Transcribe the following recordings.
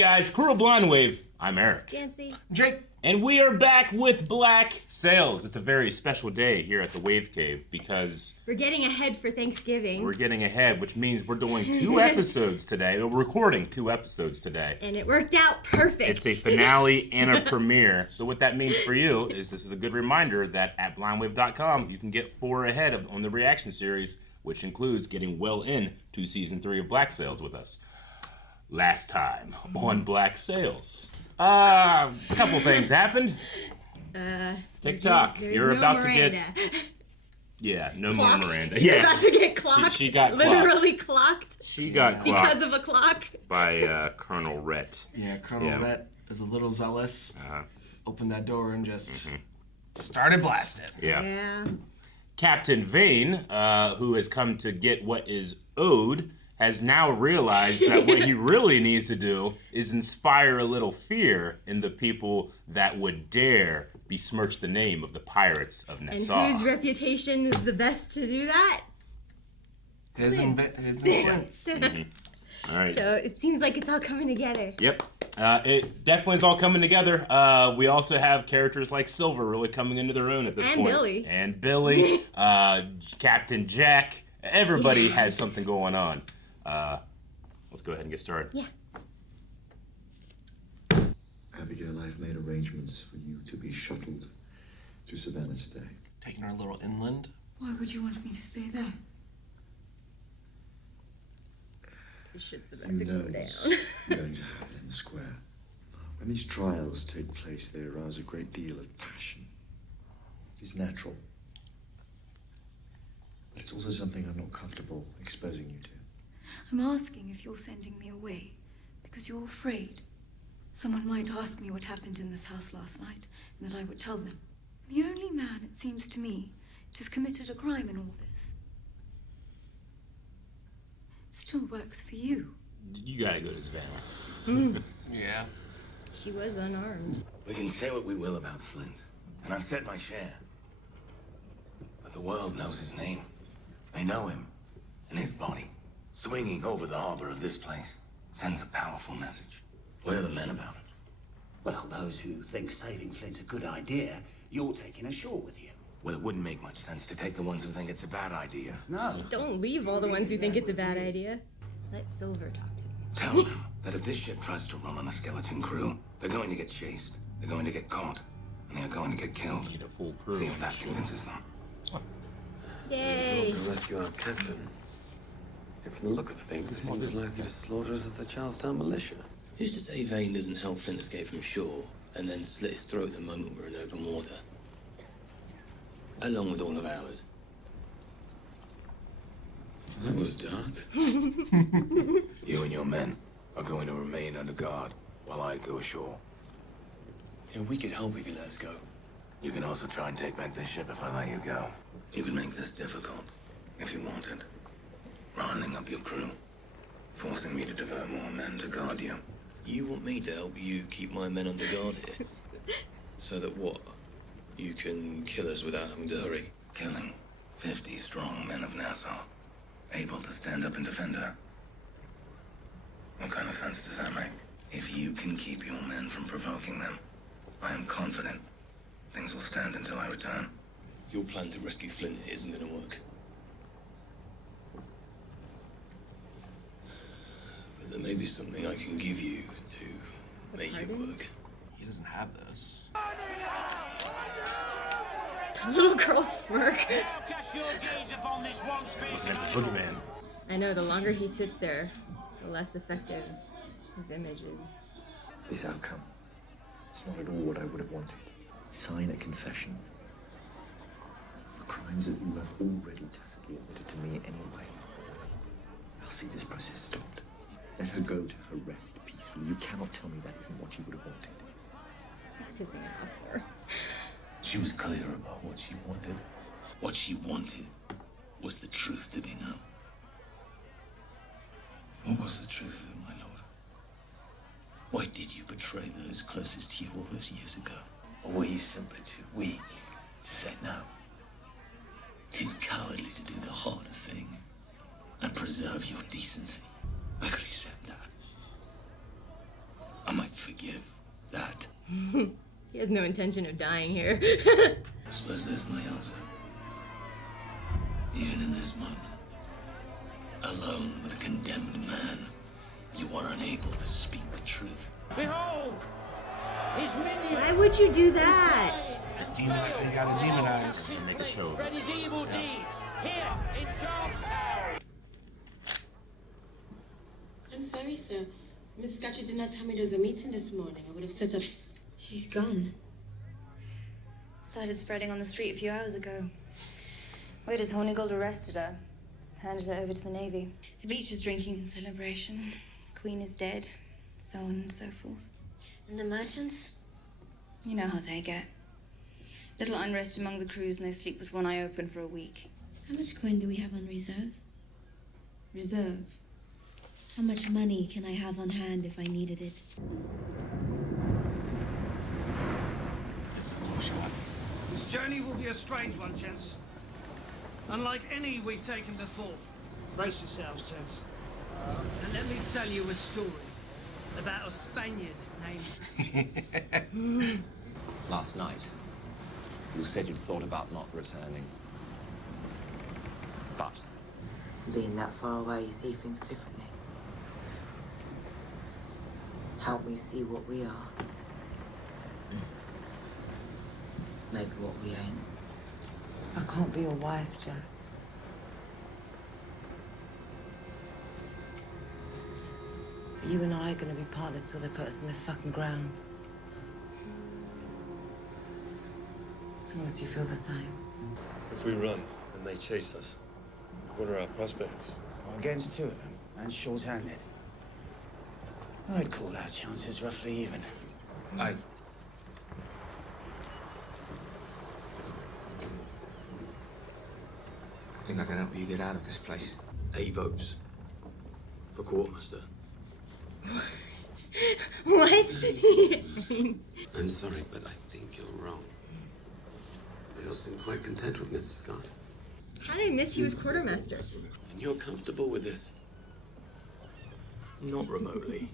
guys, Crew of Blind Wave. I'm Eric. Janci. Jake. And we are back with Black Sails. It's a very special day here at the Wave Cave because... we're getting ahead for Thanksgiving. We're getting ahead, which means we're doing 2 episodes today. We're recording 2 episodes today. And it worked out perfect. It's a finale and a premiere. So what that means for you is this is a good reminder that at blindwave.com you can get 4 ahead on the reaction series, which includes getting well into Season 3 of Black Sails with us. Last time on Black Sails. A couple things happened. TikTok. You're no about Miranda. to get... Yeah, no Clocked. more Miranda. You're Yeah. about to get clocked. She got literally clocked. She got clocked. Because of a clock. By Colonel Rhett. Yeah, Colonel Rhett is a little zealous. Opened that door and just started blasting. Yeah. Captain Vane, who has come to get what is owed, has now realized that what he really needs to do is inspire a little fear in the people that would dare besmirch the name of the pirates of Nassau. And whose reputation is the best to do that? His and Flint's. All right. So it seems like it's all coming together. Yep. It definitely is all coming together. We also have characters like Silver really coming into their own at this point. Billy. And Billy. Captain Jack. Everybody has something going on. Let's go ahead and get started. Yeah. Abigail, I've made arrangements for you to be shuttled to Savannah today. Taking her a little inland. Why would you want me to stay there? The shit's about Who to go knows down. what's going to happen in the square? When these trials take place, they arouse a great deal of passion. It's natural. But it's also something I'm not comfortable exposing you to. I'm asking if you're sending me away because you're afraid. Someone might ask me what happened in this house last night and that I would tell them. The only man, it seems to me, to have committed a crime in all this still works for you. You gotta go to Savannah. Yeah. She was unarmed. We can say what we will about Flint, and I've said my share. But the world knows his name. They know him, and his body, swinging over the harbor of this place, sends a powerful message. We're the men about it. Well, those who think saving Flint's a good idea, you're taking ashore with you. Well, it wouldn't make much sense to take the ones who think it's a bad idea. No. Don't leave all the ones who think it's a bad idea. Let Silver talk to him. Tell them that if this ship tries to run on a skeleton crew, they're going to get chased, they're going to get caught, and they're going to get killed. Need a full crew. See if that convinces them. Yay! To rescue our captain. And from the look of things, they seem as likely to slaughter us as the Charlestown militia. Who's to say Vane doesn't help Flint escape from shore and then slit his throat the moment we're in open water? Along with all of ours. That was dark. You and your men are going to remain under guard while I go ashore. Yeah, we could help if you let us go. You can also try and take back this ship if I let you go. You can make this difficult, if you wanted. Rounding up your crew. Forcing me to divert more men to guard you. You want me to help you keep my men under guard here? So that what? You can kill us without having to hurry? Killing 50 strong men of Nassau. Able to stand up and defend her. What kind of sense does that make? If you can keep your men from provoking them, I am confident things will stand until I return. Your plan to rescue Flint isn't going to work. But there may be something I can give you to make it work. He doesn't have this. The little girl smirk. Boogeyman. I know, the longer he sits there, the less effective his image is. This outcome, it's not at all what I would have wanted. Sign a confession for crimes that you have already tacitly admitted to me anyway. I'll see this process stopped. Let her go to her rest peacefully. You cannot tell me that isn't what you would have wanted. He's kissing her off there. She was clear about what she wanted. What she wanted was the truth to be known. What was the truth of it, my lord? Why did you betray those closest to you all those years ago? Or were you simply too weak to say no? Too cowardly to do the harder thing and preserve your decency? I could accept that. I might forgive that. He has no intention of dying here. I suppose there's my answer. Even in this moment, alone with a condemned man, you are unable to speak the truth. Behold! His minion! Why would you do that? You gotta demonize. Make a show. Spread his evil deeds here in Charlestown! I'm sorry, sir. Miss Scotcher did not tell me there was a meeting this morning. I would have set up. She's gone. Started spreading on the street a few hours ago. Wait as Hornigold arrested her. Handed her over to the Navy. The beach is drinking in celebration. Queen is dead. So on and so forth. And the merchants? You know how they get. Little unrest among the crews and they sleep with one eye open for a week. How much coin do we have on reserve? Reserve? How much money can I have on hand if I needed it? It's a cool shot. This journey will be a strange one, gents. Unlike any we've taken before. Brace yourselves, gents. And let me tell you a story about a Spaniard named... Last night, you said you'd thought about not returning. But being that far away, you see things differently. Help me see what we are. Maybe what we ain't. I can't be your wife, Jack. You and I are gonna be partners till they put us in the fucking ground. As long as you feel the same. If we run and they chase us, what are our prospects? Against two of them, and short-handed. I'd call our chances roughly even. Aye. I think I can help you get out of this place. 8 votes for quartermaster. What? I'm sorry, but I think you're wrong. They all seem quite content with Mr. Scott. How did I miss he was quartermaster? And you're comfortable with this? Not remotely.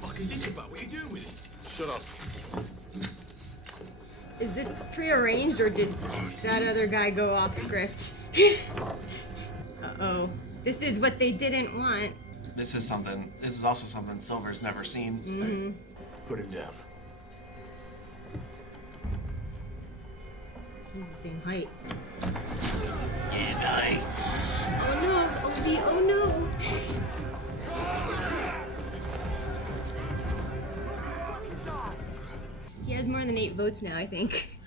Fuck is this about? What are you doing with it? Shut up. Is this prearranged or did that other guy go off script? Uh-oh. This is what they didn't want. This is also something Silver's never seen. Mm-hmm. Put him down. He's the same height. You die. Oh no! Obi, oh no! He has more than 8 votes now, I think.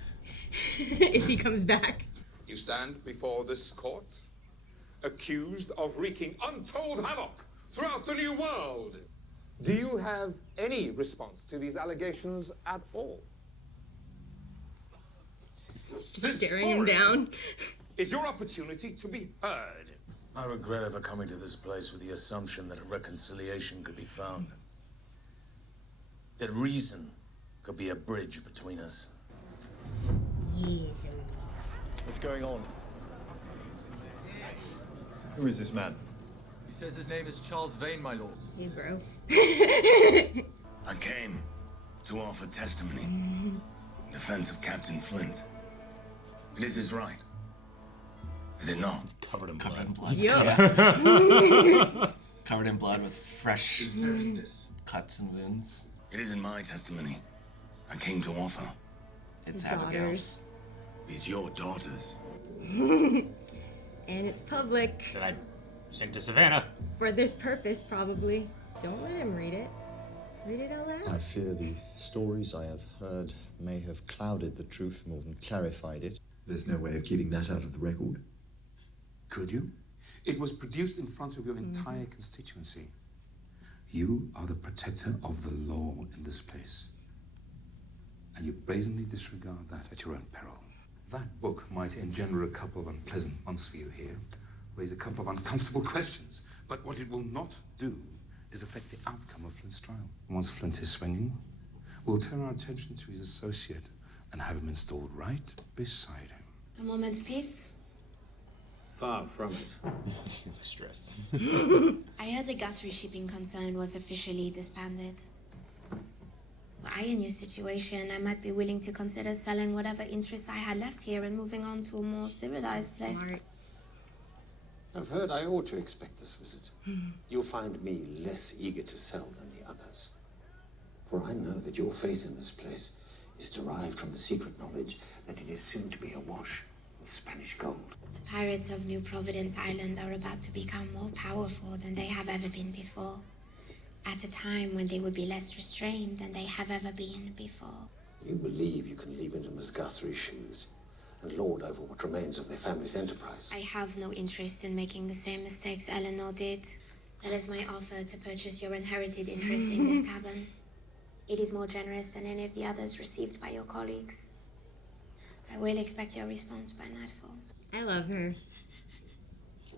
If he comes back. You stand before this court, accused of wreaking untold havoc throughout the New World. Do you have any response to these allegations at all? He's just staring him down. Is your opportunity to be heard. I regret ever coming to this place with the assumption that a reconciliation could be found. That reason could be a bridge between us. Yes. What's going on? Who is this man? He says his name is Charles Vane, my lord. Hey, bro. I came to offer testimony in defense of Captain Flint. It is his right. Is it not? Covered in blood. Covered in blood with fresh cuts and wounds. It isn't my testimony. I came to offer. It's Abigail's. It's your daughter's. And it's public. That I sent to Savannah. For this purpose, probably. Don't let him read it. Read it out loud. I fear the stories I have heard may have clouded the truth more than clarified it. There's no way of keeping that out of the record. Could you? It was produced in front of your entire constituency. You are the protector of the law in this place. And you brazenly disregard that at your own peril. That book might engender a couple of unpleasant months for you here, raise a couple of uncomfortable questions, but what it will not do is affect the outcome of Flint's trial. Once Flint is swinging, we'll turn our attention to his associate and have him installed right beside him. A moment's peace. Far from it. Stressed. I heard the Guthrie shipping concern was officially disbanded. Were I in your situation, I might be willing to consider selling whatever interests I had left here and moving on to a more civilized place. I've heard I ought to expect this visit. You'll find me less eager to sell than the others. For I know that your faith in this place is derived from the secret knowledge that it is soon to be awash with Spanish gold. The pirates of New Providence Island are about to become more powerful than they have ever been before. At a time when they would be less restrained than they have ever been before. You believe you can leap into Miss Guthrie's shoes and lord over what remains of their family's enterprise. I have no interest in making the same mistakes Eleanor did. That is my offer to purchase your inherited interest in this tavern. It is more generous than any of the others received by your colleagues. I will expect your response by nightfall. I love her.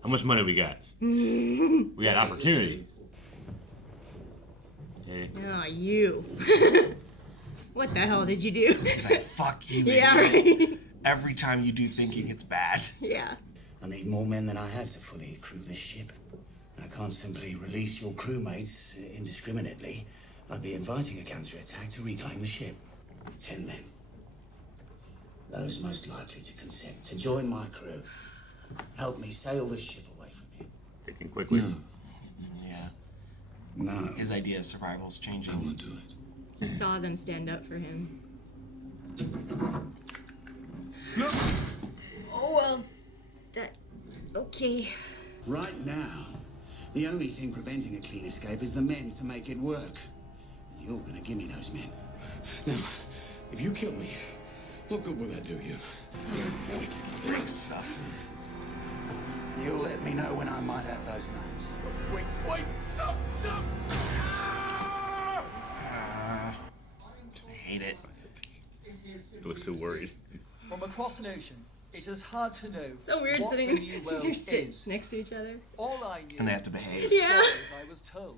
How much money we got? We got opportunity. Okay. Oh, you. What the hell did you do? He's like, fuck you, Yeah, idiot. right. Every time you do thinking, it's bad. Yeah. I need more men than I have to fully crew this ship. I can't simply release your crewmates indiscriminately. I'd be inviting a counterattack to reclaim the ship. 10 men. Those most likely to consent to join my crew. Help me sail the ship away from here. Thinking quickly. Yeah. No. His idea of survival is changing. I will do it. He saw them stand up for him. Oh, well, that... Okay. Right now, the only thing preventing a clean escape is the men to make it work. You're gonna give me those men. Now, if you kill me, what good will that do you? Great stuff. You'll let me know when I might have those names. Wait, stop! I hate it. He looks so worried. From across an ocean, it is hard to know So weird what sitting the new world they're sitting is. next to each other. All I knew And they have to behave. Yeah. stories I was told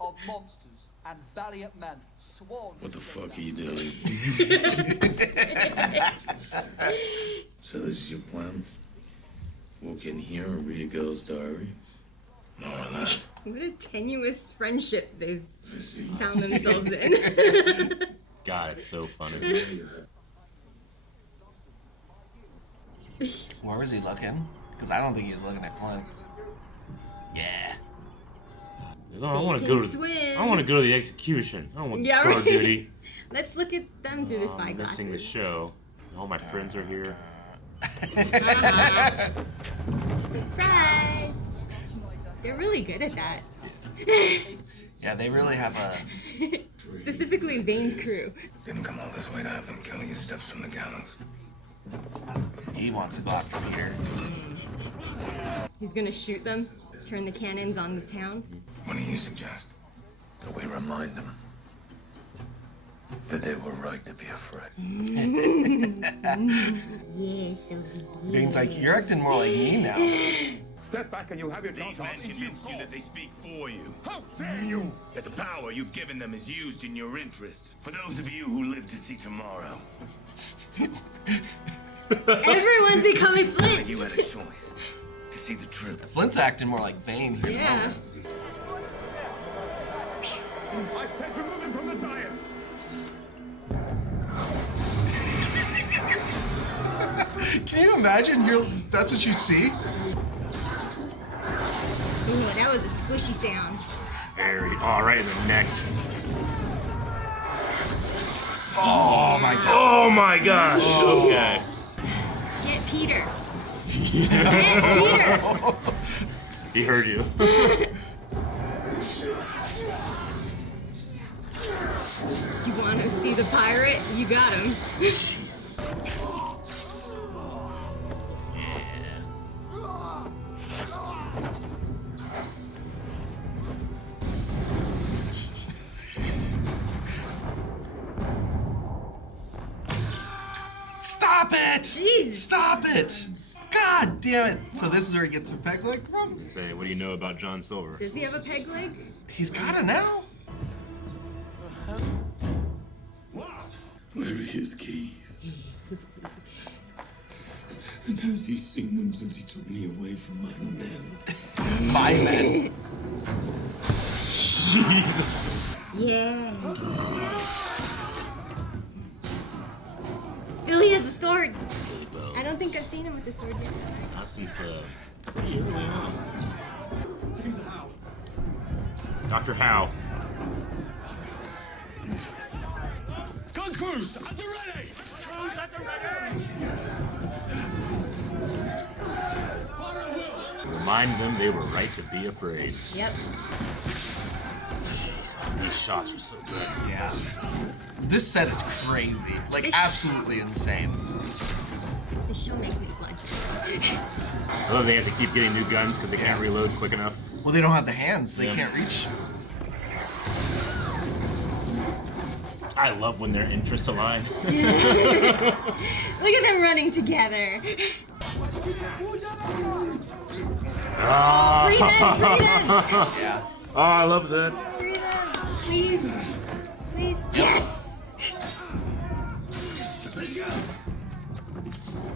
of monsters and valiant men sworn What to the stay fuck are down. you doing? So this is your plan? Walk in here and read a girl's diary? More or less. What a tenuous friendship they've I see. found themselves in. God, it's so funny. Where was he looking? Because I don't think he was looking at Flint. Yeah. I want to go to. swim. I want to go to the execution. I don't want Yeah, guard right. duty. Let's look at them through the spy I'm missing the glasses. show. All my friends are here. Surprise! They're really good at that. Yeah, they really have a... Specifically Vane's crew. Didn't come all this way to have them kill you steps from the gallows. He wants to go after Peter. He's gonna shoot them, turn the cannons on the town. What do you suggest? That we remind them that they were right to be afraid. Yes, Vane's like, you're acting more like me now. Step back and you'll have your These men convinced you that they speak for you. How dare you! That the power you've given them is used in your interests. For those of you who live to see tomorrow. Everyone's becoming Flint! You had a choice to see the truth. Flint's acting more like Vane here. Yeah. I said remove him from the dais! Can you imagine? That's what you see? Ooh, that was a squishy sound. Very. Oh, right in the neck. Oh my god. Oh my gosh. Oh. Okay. Get Peter. He heard you. You want to see the pirate? You got him. Stop it! Jeez. Stop it! God damn it! So this is where he gets a peg leg from? Say, what do you know about John Silver? Does he have a peg leg? He's got it now? Where are his keys? And has he seen them since he took me away from my men? My men. Jesus. Yes. Billy has a sword. I don't think I've seen him with a sword yet. I see some pretty early on. Dr. Howe. Gun crews, at the ready! Crews at the ready! Remind them they were right to be afraid. Yep. These shots are so good. Yeah. This set is crazy. Like, absolutely insane. This show makes me blunt. Oh, they have to keep getting new guns because they can't reload quick enough. Well, they don't have the hands. They can't reach. I love when their interests align. Look at them running together. Oh, free them, free them. Yeah. Oh, I love that. Free them, please. Please. Yes!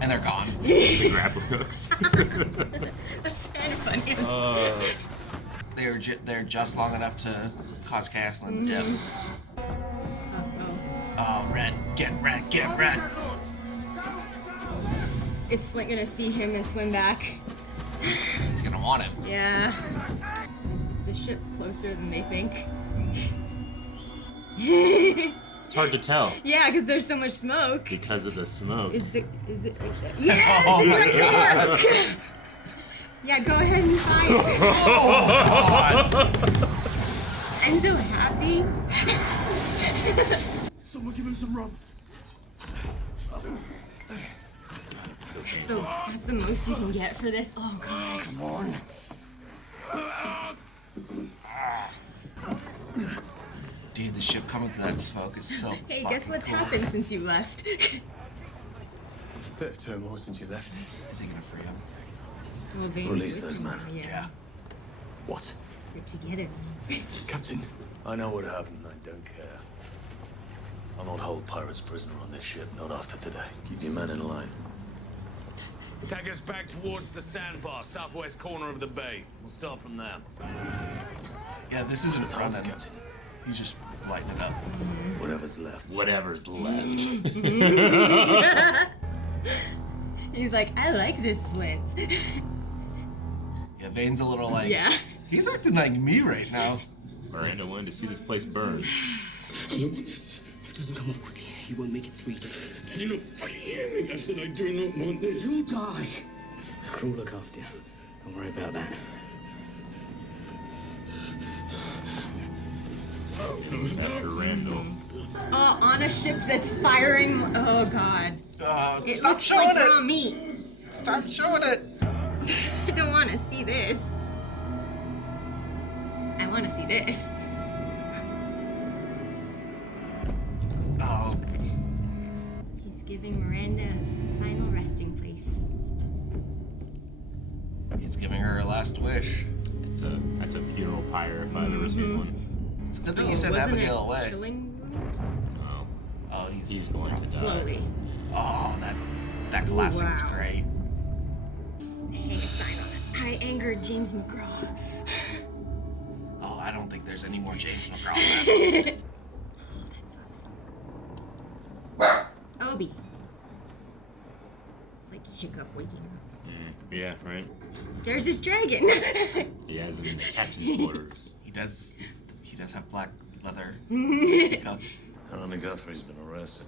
And they're gone. The grappling hooks. That's kind of funny. They're just long enough to cause chaos and dip. Oh, Red. Get Red. Get Red. Is Flint gonna see him and swim back? He's gonna want him. Yeah. Is the ship closer than they think? It's hard to tell. Yeah, because there's so much smoke. Because of the smoke. Is it right there? Yes! Oh It's my right God. there! Yeah, go ahead and find it. Oh, I'm so happy. Someone give him some rum. So that's the most you can get for this? Oh, God. come on. Dude, the ship coming through that smoke is so Hey, fucking guess what's cool. happened since you left? Bit of turmoil since you left. Is he gonna free him? Well, Vane's Release with those him. men. Yeah. What? We're together. Captain, I know what happened. I don't care. I'll not hold pirates prisoner on this ship, not after today. Keep your men in line. Take us back towards the sandbar, southwest corner of the bay. We'll start from there. Yeah, this isn't running. He's just lighting it up. Whatever's left. Whatever's left. He's like, I like this Flint. Yeah, Vane's a little like. Yeah. He's acting like me right now. Miranda wanted to see this place burn. If it doesn't come off quickly, he won't make it 3 days. Can you not fucking hear me? I said I do not want this. You'll die. The crew will look after you. Don't worry about that. After Randall. Oh, on a ship that's firing. Oh, God. It Stop looks showing like it. raw meat. Stop showing it. I don't want to see this. I want to see this. Oh. He's giving Miranda a final resting place. He's giving her a last wish. That's a funeral pyre if I've ever seen one. It's a good thing you sent Abigail away. Killing wound? Oh. Oh, he's going to die. Slowly. Oh, that collapsing's Wow. great. Hang a sign on it. I angered James McGraw. Oh, I don't think there's any more James McGraw left. Oh, that sucks. Obi. It's like Hiccup waking up. Yeah, right. There's this dragon. He has him in the captain's quarters. He does have black leather. Helena Guthrie's been arrested.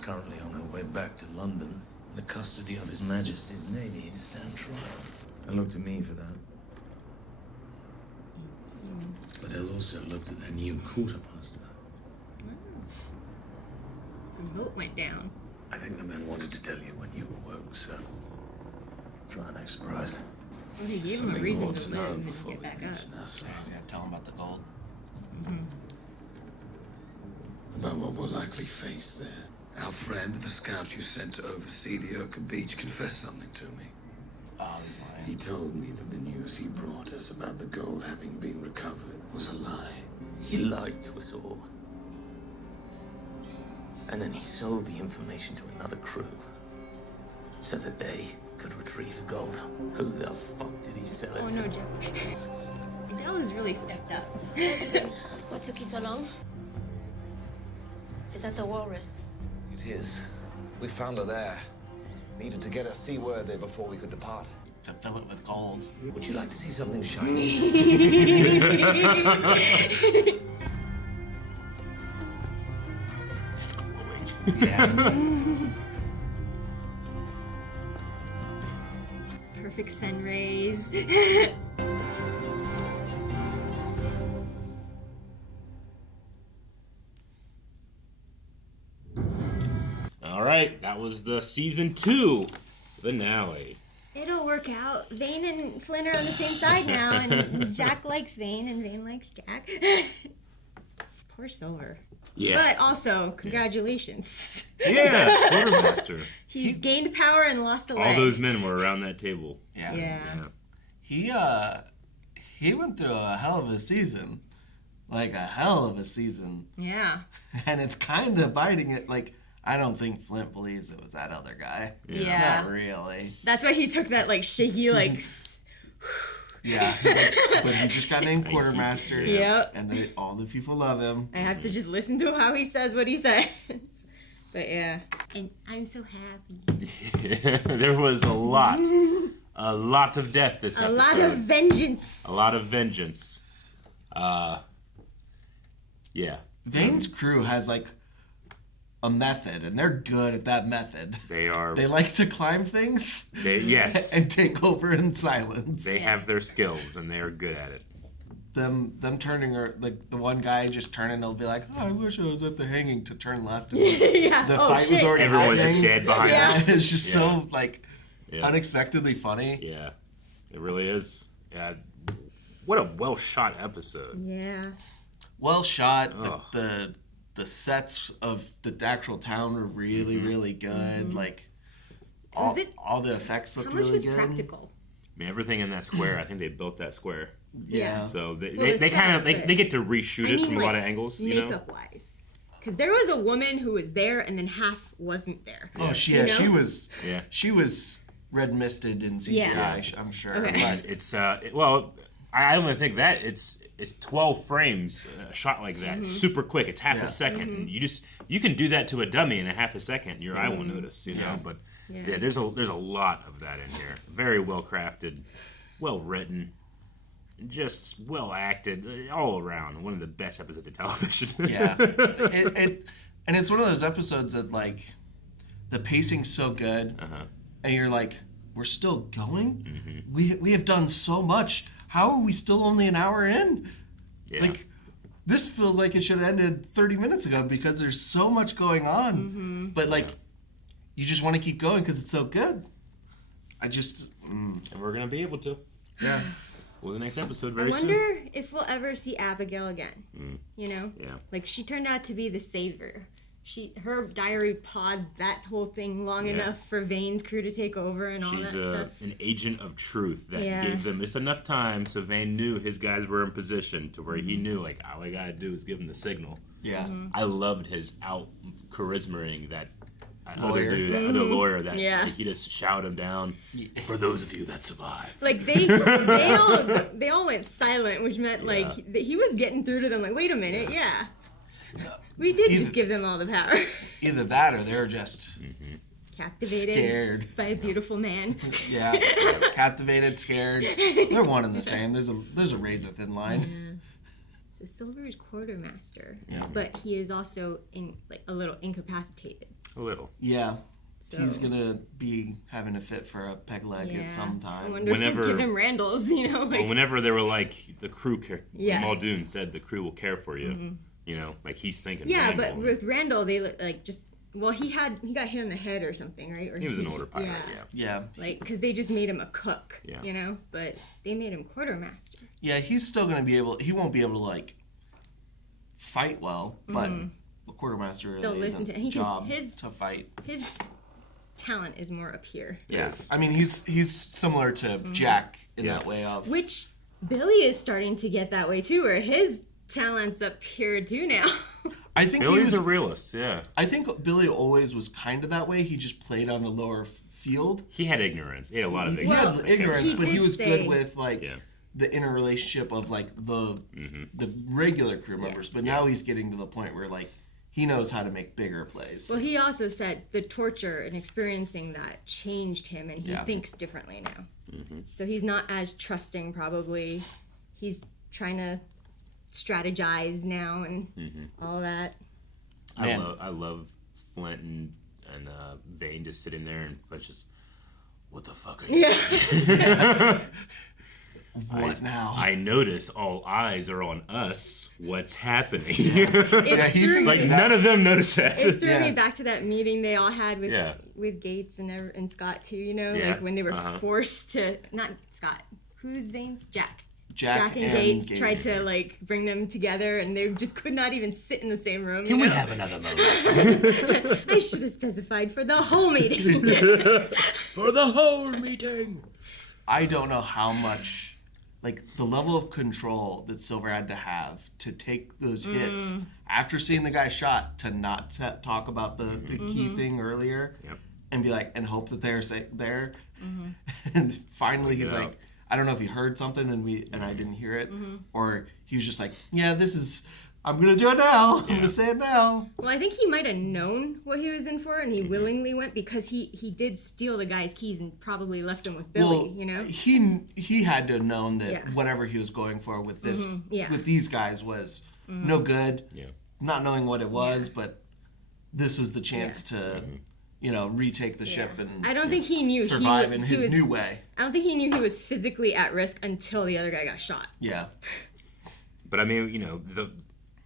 Currently on her way back to London, in the custody of His Majesty's Navy to stand trial. They look to me for that. But they'll also look to their new quartermaster. The boat went down. I think the men wanted to tell you when you awoke, so try and act surprised. Well, he gave him a reason to live and get back up. He's gonna tell him about the gold. About what we'll likely face there. Our friend, the scout you sent to oversee the Oka Beach, confessed something to me. Oh, he's lying. He told me that the news he brought us about the gold having been recovered was a lie. He lied to us all. And then he sold the information to another crew so that they could retrieve the gold. Who the fuck did he sell it Oh no, Jeff. Adele has really stepped up. What took you so long? Is that the Walrus? It is. We found her there. Needed to get her seaworthy before we could depart. To fill it with gold. Would you like to see something shiny? Yeah. Perfect sun rays. All right, that was the season 2 finale. It'll work out. Vane and Flint are on the same side now, and Jack likes Vane, and Vane likes Jack. Poor Silver. Yeah. But also, congratulations. Yeah, Quartermaster. He's gained power and lost a leg. All those men were around that table. Yeah. He went through a hell of a season. Like a hell of a season. Yeah. And it's kind of biting it. Like, I don't think Flint believes it was that other guy. Yeah. Not really. That's why he took that, like, shaky, like... Yeah. But he just got named Quartermaster. Yep. And all the people love him. I have to just listen to how he says what he says. But yeah. And I'm so happy. There was a lot of death this episode. A lot of vengeance. A lot of vengeance. Yeah. Vane's crew has, like, a method, and they're good at that method. They are. They like to climb things. Yes. And take over in silence. They have their skills, and they are good at it. Them turning, or like the one guy just turning, he'll be like, "Oh, I wish I was at the hanging," to turn left, and Yeah. the Oh, fight was shit. already Everyone's just happening. dead behind Yeah, them. it's just Yeah. so like unexpectedly funny. Yeah, it really is. Yeah, what a well shot episode. Yeah. Well shot. Ugh. The sets of the actual town were really really good. Like all the effects looked How much really was good. practical? I mean, everything in that square. I think they built that square. Yeah. So Well, they the kind of set, they get to reshoot it from a lot of angles. You know. Makeup wise. Because there was a woman who was there and then half wasn't there. Oh, she was. Yeah. She was red misted in CGI. Yeah. I'm sure. Okay. But it's well, I only think that it's 12 frames shot like that, super quick. It's half a second. And you can do that to a dummy in a half a second. Your eye won't notice, you know. But yeah, there's a lot of that in here. Very well crafted, well written, just well acted, all around. One of the best episodes of television. Yeah. And it's one of those episodes that, like, the pacing's so good, and you're like, we're still going? We have done so much. How are we still only an hour in? Yeah. Like, this feels like it should have ended 30 minutes ago because there's so much going on. But, like, you just want to keep going because it's so good. I just... And we're going to be able to. Yeah. Well, the next episode I very soon. wonder if we'll ever see Abigail again. You know? Yeah. Like, she turned out to be the savior. Her diary paused that whole thing long enough for Vane's crew to take over and all She's that stuff. an agent of truth that Yeah. gave them just enough time so Vane knew his guys were in position to where he knew, like, all I gotta do is give him the signal. Yeah. I loved his out charismaing that other Lawyer. dude, that other lawyer that Yeah. like, he just shouted him down. For those of you that survive. Like, they all went silent, which meant, like, he was getting through to them, like, wait a minute, we did just give them all the power. Either that or they're just... Captivated scared by a beautiful man. Yeah. Captivated, scared. They're one and the same. There's a razor thin line. So Silver is quartermaster, Yeah. but he is also a little incapacitated. A little. Yeah. So- He's gonna be having a fit for a peg leg at some time. I wonder if they give him Randall's, you know? Like, well, whenever they were like, the crew Yeah. Muldoon said the crew will care for you. You know, like he's thinking. yeah, Randall. but with Randall, they like just. Well, he got hit on the head or something, right? Or He was an older pilot, Yeah. Like, because they just made him a cook, Yeah. you know? But they made him quartermaster. Yeah, he's still gonna be able. He won't be able to like fight well, but the quartermaster They'll really listen is to a and he job can, to fight. His talent is more up here. Yes, I mean he's similar to Jack in that way of Which Billy is starting to get that way too, where his talent's up here too now. I think Billy's a realist, yeah. I think Billy always was kind of that way. He just played on a lower field. He had ignorance. He had a lot of He ignorance. had ignorance, but he was say- good with like the interrelationship of like the regular crew members. But now he's getting to the point where like he knows how to make bigger plays. Well, he also said the torture and experiencing that changed him, and he thinks differently now. So he's not as trusting, probably. He's trying to strategize now and all that. I love Flint and Vane just sitting there and Flint's just, what the fuck are you doing? What now? I notice all eyes are on us. What's happening? None of them notice that. It threw me back to that meeting they all had with Gates and Scott too. You know, like when they were forced to not Scott. Who's Vane's? Jack and Gates tried to like bring them together, and they just could not even sit in the same room. Can we have another moment? I should have specified for the whole meeting. For the whole meeting. I don't know how much, like the level of control that Silver had to have to take those hits after seeing the guy shot, to not talk about the key thing earlier, and be like, and hope that they're there. And finally he's like, I don't know if he heard something and I didn't hear it, or he was just like, yeah, I'm gonna do it now. I'm gonna say it now. Well, I think he might have known what he was in for, and he willingly went, because he did steal the guy's keys and probably left them with Billy. Well, you know, he had to have known that whatever he was going for with this with these guys was no good. Not knowing what it was, but this was the chance to. Retake the ship and I don't think he knew survive in his new way. I don't think he knew he was physically at risk until the other guy got shot. Yeah. But I mean,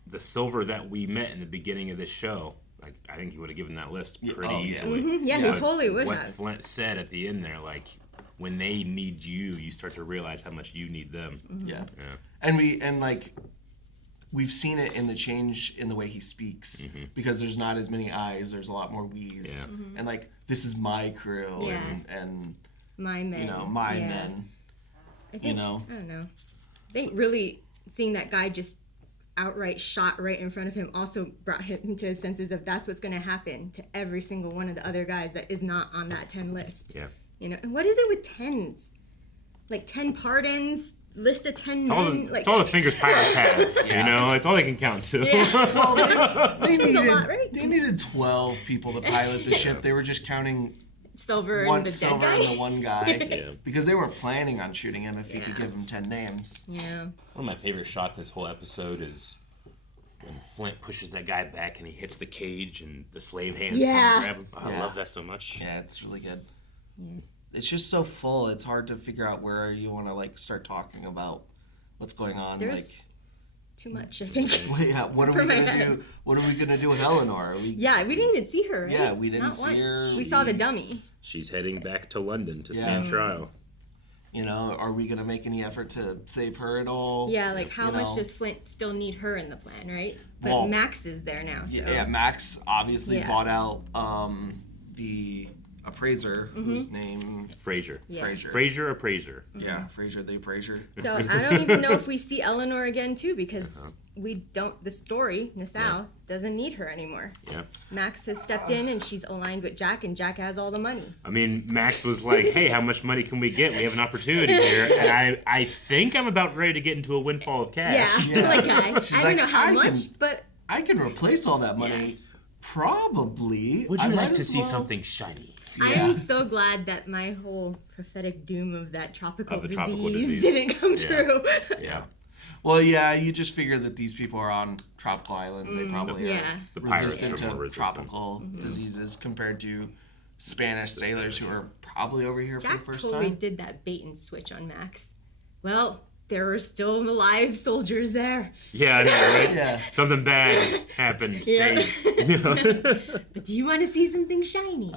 the Silver that we met in the beginning of this show, like I think he would have given that list pretty easily. Yeah, he totally would what have. What Flint said at the end there, like when they need you, you start to realize how much you need them. Yeah. We've seen it in the change in the way he speaks, because there's not as many I's, there's a lot more we's, and like, this is my crew, and my men, my men, I don't know. I think really seeing that guy just outright shot right in front of him also brought him to his senses of that's what's going to happen to every single one of the other guys that is not on that 10 list. Yeah. And what is it with 10s? Like 10 pardons, list of 10 men. It's all the fingers pirates have. It's all they can count to. Well, they needed 12 people to pilot the ship. They were just counting Silver and the one guy because they weren't planning on shooting him if you could give him 10 names. Yeah. One of my favorite shots this whole episode is when Flint pushes that guy back and he hits the cage and the slave hands come and grab him. I love that so much. Yeah, it's really good. Yeah. It's just so full. It's hard to figure out where you want to like start talking about what's going on. There's too much, I think. What are we gonna do? What are we gonna do with Eleanor? We didn't even see her. Right? Yeah, we didn't see her. We saw the dummy. She's heading back to London to stand trial. Are we gonna make any effort to save her at all? Yeah, like how much does Flint still need her in the plan, right? But Max is there now. So. Yeah, Max obviously bought out the appraiser whose name Fraser. Fraser appraiser. Yeah, Fraser the appraiser. So I don't even know if we see Eleanor again too, because we don't. The story Nassau doesn't need her anymore. Yeah. Max has stepped in and she's aligned with Jack, and Jack has all the money. I mean, Max was like, "Hey, how much money can we get? We have an opportunity here." And I think I'm about ready to get into a windfall of cash. Yeah. Like I don't know how much, but I can replace all that money. Probably. Would you like to see something shiny? Yeah. I am so glad that my whole prophetic doom of that tropical disease didn't come true. Yeah. Well, yeah, you just figure that these people are on tropical islands. They probably are resistant to tropical diseases compared to Spanish sailors who are probably over here for the first time. Jack totally did that bait and switch on Max. Well, there were still alive soldiers there. Yeah, I know, right? Yeah. Something bad happened. Yeah. But do you want to see something shiny?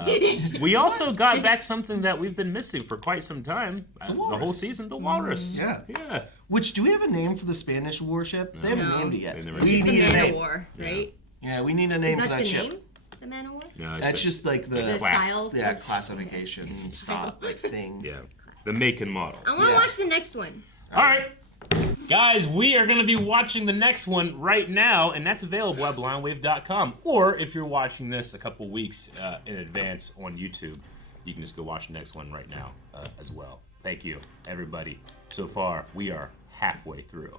We also got back something that we've been missing for quite some time. The whole season, the Walrus. Yeah. Which, do we have a name for the Spanish warship? They haven't named it yet. We need a name. War, right? Yeah, we need a name for that ship. Name? The Man of War? No, that's just like the style. Yeah, classification thing. Yeah. The make and model. I want to watch the next one. All right. Guys, we are going to be watching the next one right now, and that's available at blindwave.com. Or if you're watching this a couple weeks in advance on YouTube, you can just go watch the next one right now as well. Thank you, everybody. So far, we are halfway through.